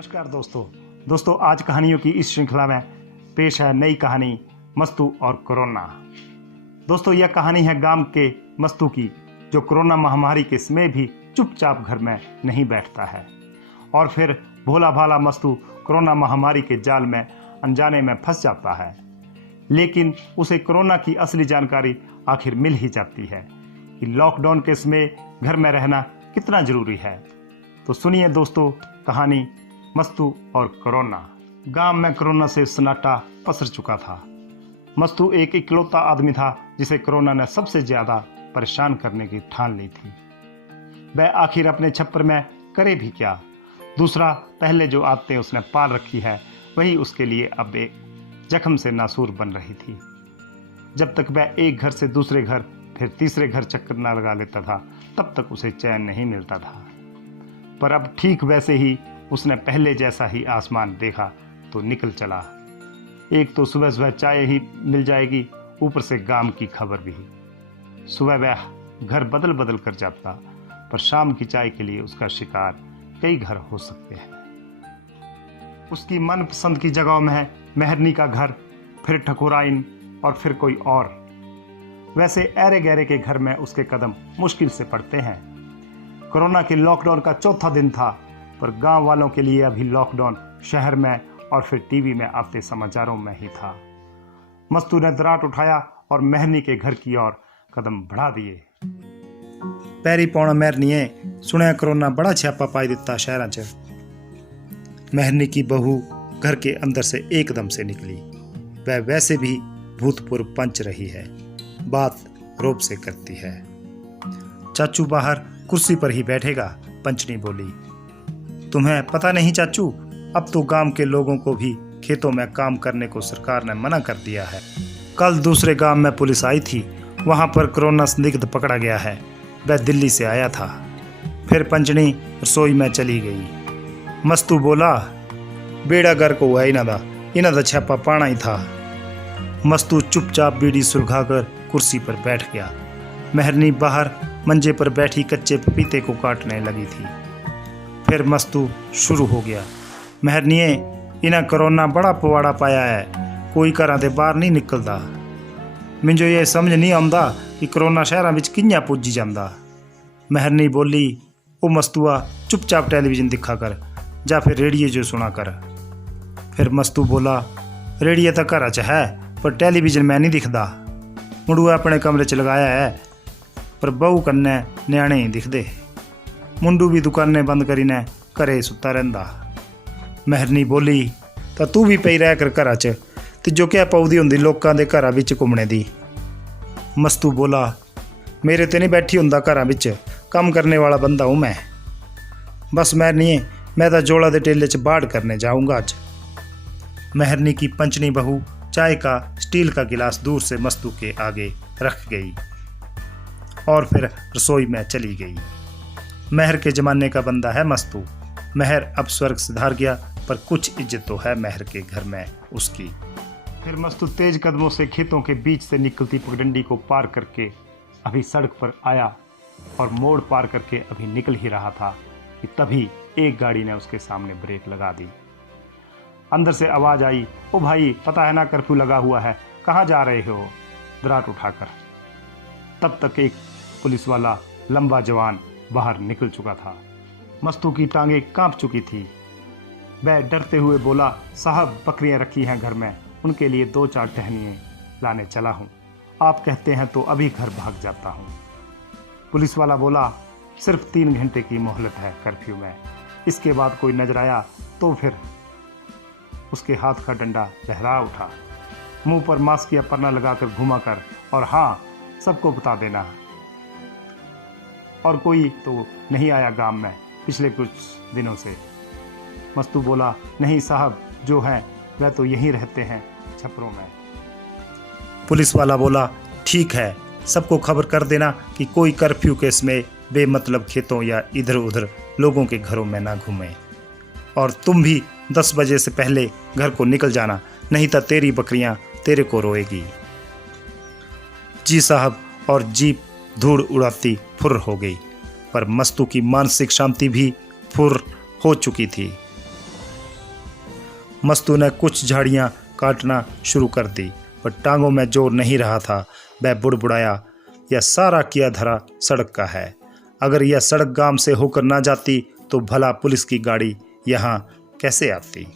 नमस्कार दोस्तों आज कहानियों की इस श्रृंखला में पेश है नई कहानी मस्तू और कोरोना। दोस्तों यह कहानी है गांव के मस्तू की, जो कोरोना महामारी के समय भी चुपचाप घर में नहीं बैठता है और फिर भोला भाला मस्तू कोरोना महामारी के जाल में अनजाने में फंस जाता है। लेकिन उसे कोरोना की असली जानकारी आखिर मिल ही जाती है कि लॉकडाउन के समय घर में रहना कितना जरूरी है। तो सुनिए दोस्तों कहानी मस्तू और कोरोना। गांव में कोरोना से सन्नाटा पसर चुका था। मस्तू एक इकलौता आदमी था जिसे कोरोना ने सबसे ज्यादा परेशान करने की ठान ली थी। वह आखिर अपने छप्पर में करे भी क्या। दूसरा, पहले जो आदतें उसने पाल रखी है वही उसके लिए अब एक जख्म से नासूर बन रही थी। जब तक वह एक घर से दूसरे घर फिर तीसरे घर चक्कर न लगा लेता था तब तक उसे चैन नहीं मिलता था। पर अब ठीक वैसे ही उसने पहले जैसा ही आसमान देखा तो निकल चला। एक तो सुबह सुबह चाय ही मिल जाएगी, ऊपर से गांव की खबर भी। सुबह वह घर बदल बदल कर जाता, पर शाम की चाय के लिए उसका शिकार कई घर हो सकते हैं। उसकी मनपसंद की जगहों में है मेहरनी का घर, फिर ठकुराइन और फिर कोई और। वैसे ऐरे गहरे के घर में उसके कदम मुश्किल से पड़ते हैं। कोरोना के लॉकडाउन का चौथा दिन था, पर गांव वालों के लिए अभी लॉकडाउन शहर में और फिर टीवी में आते समाचारों में ही था। मस्तू ने दराट उठाया और मेहरनी के घर की ओर कदम बढ़ा दिए। पैरी पौना मेहरनीए, सुनिया कोरोना बड़ा छापा पाई दिता शहर च। मेहरनी की बहू घर के अंदर से एकदम से निकली। वह वैसे भी भूतपूर्व पंच रही है, बात रोब से करती है। चाचू बाहर कुर्सी पर ही बैठेगा, पंचनी बोली। तुम्हें पता नहीं चाचू, अब तो गांव के लोगों को भी खेतों में काम करने को सरकार ने मना कर दिया है। कल दूसरे गांव में पुलिस आई थी, वहां पर कोरोना संदिग्ध पकड़ा गया है। वह दिल्ली से आया था। फिर पंचनी रसोई में चली गई। मस्तू बोला, बेड़ा घर को हुआ इना दा छापा पाना ही था। मस्तू चुपचाप बीड़ी सुलगाकर कुर्सी पर बैठ गया। मेहरनी बाहर मंजे पर बैठी कच्चे पपीते को काटने लगी थी। फिर मस्तू शुरू हो गया, मेहरनीए इन्हें कोरोना बड़ा पवाड़ा पाया है, कोई घर दे बाहर नहीं निकलता। मिंजो ये समझ नहीं आंदा कि कोरोना शहरों में कियां पुजी जांदा। मेहरनी बोली, ओ मस्तूआ चुपचाप टेलीविजन दिखा कर, जा फिर रेडियो जो सुना कर। फिर मस्तू बोला, रेडियो तो घर च है पर टेलीविजन में नहीं दिखता। मुंडुआ अपने कमरे च लगाया है पर बहू कन्ने न्याणे ही दिखदे। मुंडू भी दुकानें बंद करी ने घरे सुता रहिंदा। मेहरनी बोली, तो तू भी पई रह कर घर च, तिजो क्या पौदी हुंदी लोकां दे घरां विच घुमणे दी। मस्तू बोला, मेरे ते नहीं बैठी हुंदा घरां विच, काम करने वाला बंदा हूँ मैं। बस मेहरनी, मैं तो जोड़ा दे टेले च बाढ़ करने जाऊंगा आज। मेहरनी की पंचनी बहू चाय का स्टील का गिलास दूर से मस्तू के आगे रख गई और फिर रसोई में चली गई। मेहर के जमाने का बंदा है मस्तू। मेहर अब स्वर्ग सिधार गया, पर कुछ इज्जत तो है मेहर के घर में उसकी। फिर मस्तू तेज कदमों से खेतों के बीच से निकलती पगडंडी को पार करके अभी सड़क पर आया और मोड़ पार करके अभी निकल ही रहा था कि तभी एक गाड़ी ने उसके सामने ब्रेक लगा दी। अंदर से आवाज आई, ओ भाई, पता है ना कर्फ्यू लगा हुआ है, कहाँ जा रहे हो? दराट उठाकर। तब तक एक पुलिस वाला लंबा जवान बाहर निकल चुका था। मस्तू की टांगें कांप चुकी थी। वह डरते हुए बोला, साहब बकरियां रखी हैं घर में, उनके लिए 2-4 टहनियाँ लाने चला हूँ। आप कहते हैं तो अभी घर भाग जाता हूँ। पुलिस वाला बोला, सिर्फ 3 घंटे की मोहलत है कर्फ्यू में, इसके बाद कोई नजर आया तो फिर। उसके हाथ का डंडा लहरा उठा। मुंह पर मास्क या पन्ना लगाकर घुमा कर, और हाँ, सबको बता देना। और कोई तो नहीं आया गांव में पिछले कुछ दिनों से। मस्तू बोला, नहीं साहब, जो हैं वह तो यहीं रहते हैं छपरों में। पुलिस वाला बोला, ठीक है, सबको खबर कर देना कि कोई कर्फ्यू के समय बेमतलब खेतों या इधर उधर लोगों के घरों में ना घूमे। और तुम भी 10 बजे से पहले घर को निकल जाना, नहीं तो तेरी बकरियां तेरे को रोएगी। जी साहब, और जीप धूड़ उड़ाती फुर हो गई। पर मस्तू की मानसिक शांति भी फुर हो चुकी थी। मस्तू ने कुछ झाड़ियां काटना शुरू कर दी, पर टांगों में जोर नहीं रहा था। वह बुड़बुड़ाया, यह सारा किया धरा सड़क का है। अगर यह सड़क गांव से होकर ना जाती तो भला पुलिस की गाड़ी यहाँ कैसे आती।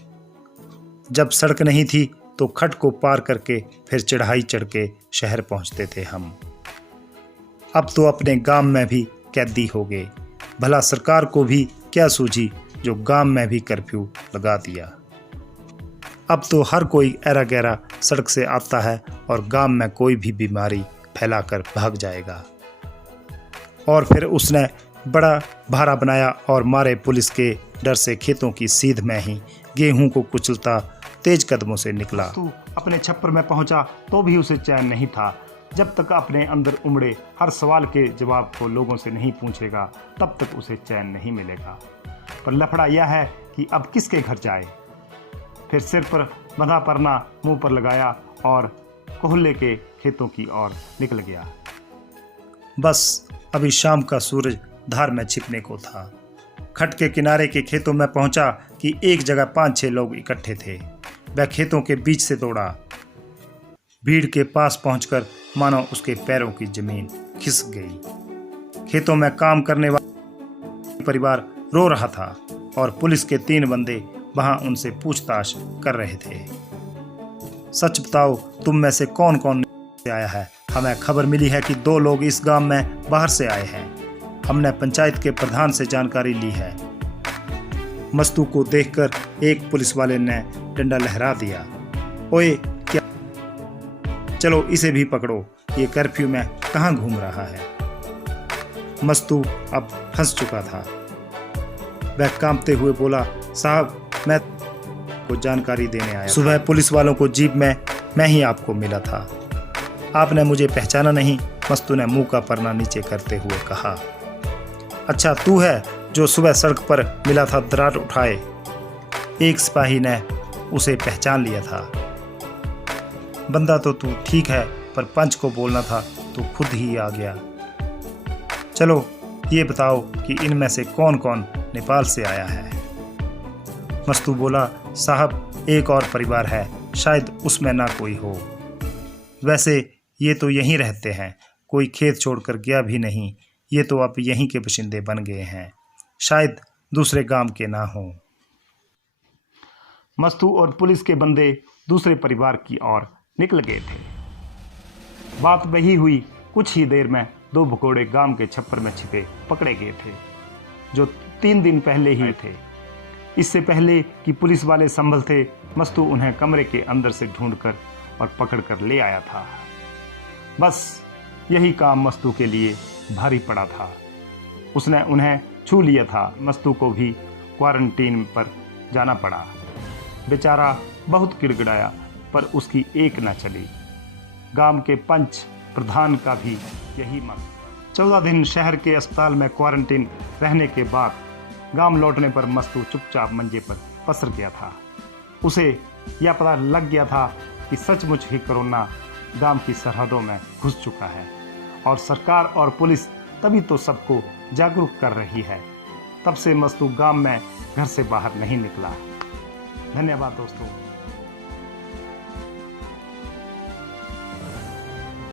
जब सड़क नहीं थी तो खट को पार करके फिर चढ़ाई चढ़ के शहर पहुँचते थे हम। अब तो अपने गांव में भी कैदी हो गए। भला सरकार को भी क्या सूझी जो गांव में भी कर्फ्यू लगा दिया। अब तो हर कोई ऐरा गैरा सड़क से आता है और गांव में कोई भी बीमारी फैलाकर भाग जाएगा। और फिर उसने बड़ा भारा बनाया और मारे पुलिस के डर से खेतों की सीध में ही गेहूं को कुचलता तेज कदमों से निकला। तू अपने छप्पर में पहुंचा तो भी उसे चैन नहीं था। जब तक अपने अंदर उमड़े हर सवाल के जवाब को लोगों से नहीं पूछेगा तब तक उसे चैन नहीं मिलेगा। पर लफड़ा यह है कि अब किसके घर जाए। फिर सिर पर बंधा परना मुंह पर लगाया और कोहल्ले के खेतों की ओर निकल गया। बस अभी शाम का सूरज धार में छिपने को था। खट के किनारे के खेतों में पहुंचा कि एक जगह 5-6 लोग इकट्ठे थे। वह खेतों के बीच से दौड़ा। भीड़ के पास पहुंचकर मानो उसके पैरों की जमीन खिसक गई। खेतों में काम करने वाला परिवार रो रहा था और पुलिस के 3 बंदे वहां उनसे पूछताछ कर रहे थे। सच बताओ, तुम में से कौन कौन आया है? हमें खबर मिली है कि 2 लोग इस गांव में बाहर से आए हैं। हमने पंचायत के प्रधान से जानकारी ली है। मस्तू को देखकर एक पुलिस वाले ने डंडा लहरा दिया। ओए क्या, चलो इसे भी पकड़ो, ये कर्फ्यू में कहाँ घूम रहा है। मस्तू अब फंस चुका था। वह कांपते हुए बोला, साहब मैं को जानकारी देने आया। सुबह पुलिस वालों को जीप में मैं ही आपको मिला था। आपने मुझे पहचाना नहीं? मस्तू ने मुंह का परना नीचे करते हुए कहा। अच्छा, तू है जो सुबह सड़क पर मिला था दरार उठाए? एक सिपाही ने उसे पहचान लिया था। बंदा तो तू ठीक है, पर पंच को बोलना था तो खुद ही आ गया। चलो ये बताओ कि इनमें से कौन कौन नेपाल से आया है। मस्तू बोला, साहब एक और परिवार है, शायद उसमें ना कोई हो। वैसे ये तो यहीं रहते हैं, कोई खेत छोड़कर गया भी नहीं। ये तो अब यहीं के बशिंदे बन गए हैं, शायद दूसरे गांव के ना हों। मस्तू और पुलिस के बंदे दूसरे परिवार की ओर निकल गए थे। बात वही हुई। कुछ ही देर में 2 भगोड़े गांव के छप्पर में छिपे पकड़े गए थे, जो 3 दिन पहले ही थे। इससे पहले कि पुलिस वाले संभल थे, मस्तू उन्हें कमरे के अंदर से ढूंढकर और पकड़कर ले आया था। बस यही काम मस्तू के लिए भारी पड़ा था। उसने उन्हें छू लिया था। मस्तू को भी क्वारंटीन पर जाना पड़ा। बेचारा बहुत गिड़गिड़ाया, पर उसकी एक न चली। गांव के पंच प्रधान का भी यही मत। 14 दिन शहर के अस्पताल में क्वारंटीन रहने के बाद गांव लौटने पर मस्तू चुपचाप मंजे पर पसर गया था। उसे यह पता लग गया था कि सचमुच ही कोरोना गांव की सरहदों में घुस चुका है और सरकार और पुलिस तभी तो सबको जागरूक कर रही है। तब से मस्तू गांव में घर से बाहर नहीं निकला। धन्यवाद दोस्तों।